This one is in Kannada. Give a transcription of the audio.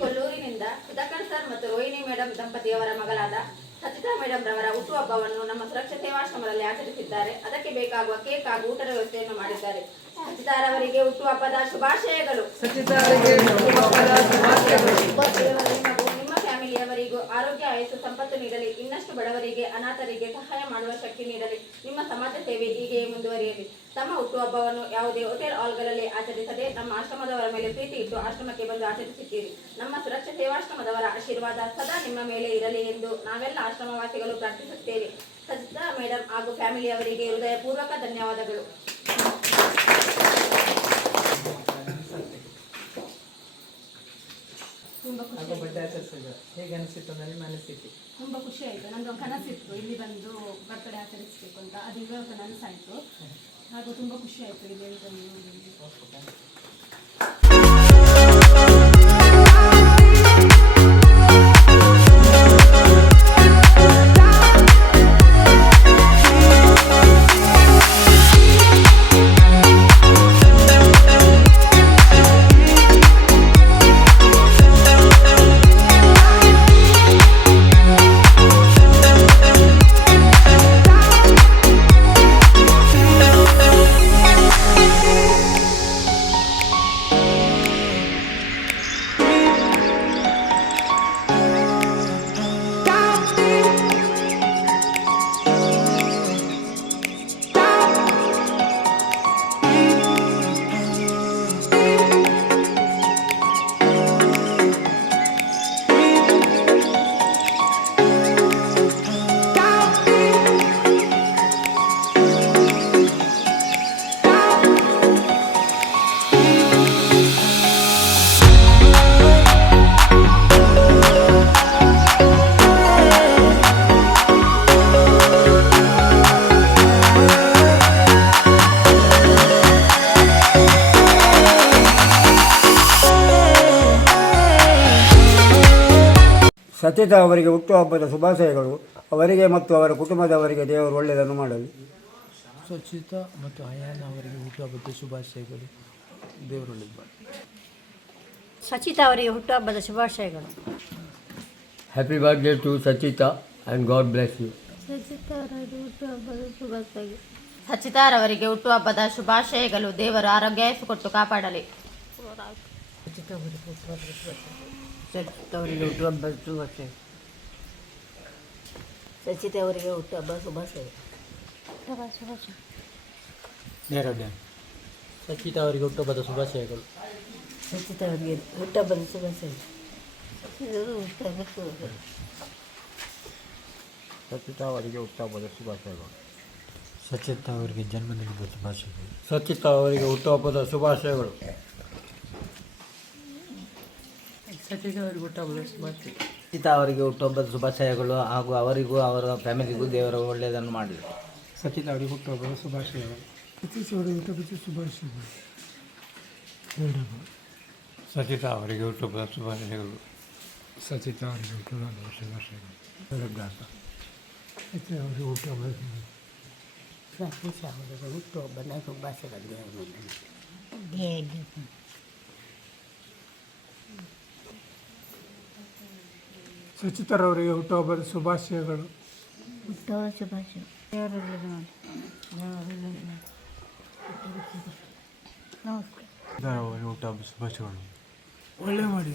ಕೊಲ್ಲೂರಿನಿಂದ ಸುಧಾಕರ್ ಸರ್ ಮತ್ತು ರೋಹಿಣಿ ಮೇಡಂ ದಂಪತಿಯವರ ಮಗಳಾದ ಸಚಿತಾ ಮೇಡಂ ರವರ ಹುಟ್ಟುಹಬ್ಬವನ್ನು ನಮ್ಮ ಸುರಕ್ಷಾ ಸೇವಾಶ್ರಮದಲ್ಲಿ ಆಚರಿಸಿದ್ದಾರೆ. ಅದಕ್ಕೆ ಬೇಕಾಗುವ ಕೇಕ್ ಹಾಗೂ ಊಟದ ವ್ಯವಸ್ಥೆಯನ್ನು ಮಾಡಿದ್ದಾರೆ. ಸಚಿತಾರವರಿಗೆ ಹುಟ್ಟುಹಬ್ಬದ ಶುಭಾಶಯಗಳು. ನಿಮ್ಮ ಫ್ಯಾಮಿಲಿಯವರಿಗೂ ಆರೋಗ್ಯ, ಆಯುಸ್ಸು, ಸಂಪತ್ತು ನೀಡಲಿ. ಇನ್ನಷ್ಟು ಬಡವರಿಗೆ, ಅನಾಥರಿಗೆ ಸಹಾಯ ಮಾಡುವ ಶಕ್ತಿ ನೀಡಲಿ. ನಿಮ್ಮ ಸಮಾಜ ಸೇವೆ ಹೀಗೆ ಮುಂದುವರಿಯಲಿ. ತಮ್ಮ ಹುಟ್ಟುಹಬ್ಬವನ್ನು ಯಾವುದೇ ಹೋಟೆಲ್ ಹಾಲ್ಗಳಲ್ಲಿ ಆಚರಿಸದೆ ನಮ್ಮ ಆಶ್ರಮದವರ ಮೇಲೆ ಪ್ರೀತಿ ಇಟ್ಟು ಆಶ್ರಮಕ್ಕೆ ಬಂದು ಆಚರಿಸುತ್ತೀರಿ. ನಮ್ಮ ಸುರಕ್ಷಾ ಸೇವಾಶ್ರಮದವರ ಆಶೀರ್ವಾದ ಸದಾ ನಿಮ್ಮ ಮೇಲೆ ಇರಲಿ ಎಂದು ನಾವೆಲ್ಲ ಆಶ್ರಮವಾಸಿಗಳು ಪ್ರಾರ್ಥಿಸುತ್ತೇವೆ. ಸಚಿತಾ ಮೇಡಂ ಹಾಗೂ ಫ್ಯಾಮಿಲಿಯವರಿಗೆ ಹೃದಯಪೂರ್ವಕ ಧನ್ಯವಾದಗಳು. ಹೇಗೆ ಅನಿಸಿತ್ತು ನಿಮ್ಮ ಅನಿಸಿಕೆ? ತುಂಬ ಖುಷಿ ಆಯಿತು. ನನಗೆ ಕನಸಿತ್ತು ಇಲ್ಲಿ ಬಂದು ಬರ್ತಡೇ ಆಚರಿಸಬೇಕು ಅಂತ, ಅದು ಇವಾಗ ನನಸಾಯಿತು. ಹಾಗೂ ತುಂಬ ಖುಷಿ ಆಯಿತು ಇಲ್ಲಿ ಅಂತ. ಸಚಿತಾ ಅವರಿಗೆ ಹುಟ್ಟುಹಬ್ಬದ ಶುಭಾಶಯಗಳು. ಅವರಿಗೆ ಮತ್ತು ಅವರ ಕುಟುಂಬದವರಿಗೆ ದೇವರು ಒಳ್ಳೆಯದನ್ನು ಮಾಡಲಿ. ಸಚಿತಾ ಮತ್ತು ಅಯಾನ್ ಅವರಿಗೆ ಹುಟ್ಟುಹಬ್ಬದ ಶುಭಾಶಯಗಳು. ದೇವರು ಒಳ್ಳೆಯದು ಮಾಡಲಿ. ಸಚಿತಾ ಅವರಿಗೆ ಹುಟ್ಟುಹಬ್ಬದ ಶುಭಾಶಯಗಳು. Happy birthday to Sachita and God bless you. ಸಚಿತಾರವರಿಗೆ ಹುಟ್ಟುಹಬ್ಬದ ಶುಭಾಶಯಗಳು. ದೇವರು ಆರೋಗ್ಯ ಕೊಟ್ಟು ಕಾಪಾಡಲಿ. ಸಚಿತಾವರಿಗೆ ಹುಟ್ಟುಹಬ್ಬದ ಶುಭಾಶಯ. ಸಚಿತಾ ಅವರಿಗೆ ಹುಟ್ಟುಹಬ್ಬ ಶುಭಾಶಯ. ಸಚಿತಾ ಅವರಿಗೆ ಹುಟ್ಟುಹಬ್ಬದ ಶುಭಾಶಯಗಳು. ಸಚಿತಾ ಅವರಿಗೆ ಹುಟ್ಟುಹಬ್ಬದ ಶುಭಾಶಯ. ಸಚಿತಾ ಅವರಿಗೆ ಹುಟ್ಟುಹಬ್ಬದ ಶುಭಾಶಯಗಳು. ಸಚಿತಾ ಅವರಿಗೆ ಜನ್ಮದಿನದ ಶುಭಾಶಯಗಳು. ಸಚಿತಾ ಅವರಿಗೆ ಹುಟ್ಟುಹಬ್ಬದ ಶುಭಾಶಯಗಳು. ಸಚಿತಾ ಅವರಿಗೆ ಹುಟ್ಟುಹಬ್ಬದ ಶುಭಾಶಯ. ಸಚಿತಾ ಅವರಿಗೆ ಹುಟ್ಟುಹಬ್ಬದ ಶುಭಾಶಯಗಳು ಹಾಗೂ ಅವರಿಗೂ ಅವರ ಫ್ಯಾಮಿಲಿಗೂ ದೇವರು ಒಳ್ಳೆಯದನ್ನು ಮಾಡಲಿ. ಸಚಿತಾ ಅವರಿಗೆ ಹುಟ್ಟುಹಬ್ಬದ ಶುಭಾಶಯಗಳು. ಸಚಿತಾ ಅವರಿಗೆ ಹುಟ್ಟುಹಬ್ಬದ ಶುಭಾಶಯಗಳು. ಸಚಿತಾ ಅವರಿಗೆ ಹುಟ್ಟುಹಬ್ಬದ ಶುಭಾಶಯಗಳು. ಹುಟ್ಟುಹಬ್ಬದ ಶುಭಾಶಯಗಳು. ಸಚಿತಾರವರಿಗೆ ಹುಟ್ಟುಹಬ್ಬದ ಶುಭಾಶಯಗಳು. ಹುಟ್ಟುಹಬ್ಬದ ಶುಭಾಶಯ. ಹುಟ್ಟುಹಬ್ಬದ ಶುಭಾಶಯಗಳು. ಒಳ್ಳೆ ಮಾಡಿ.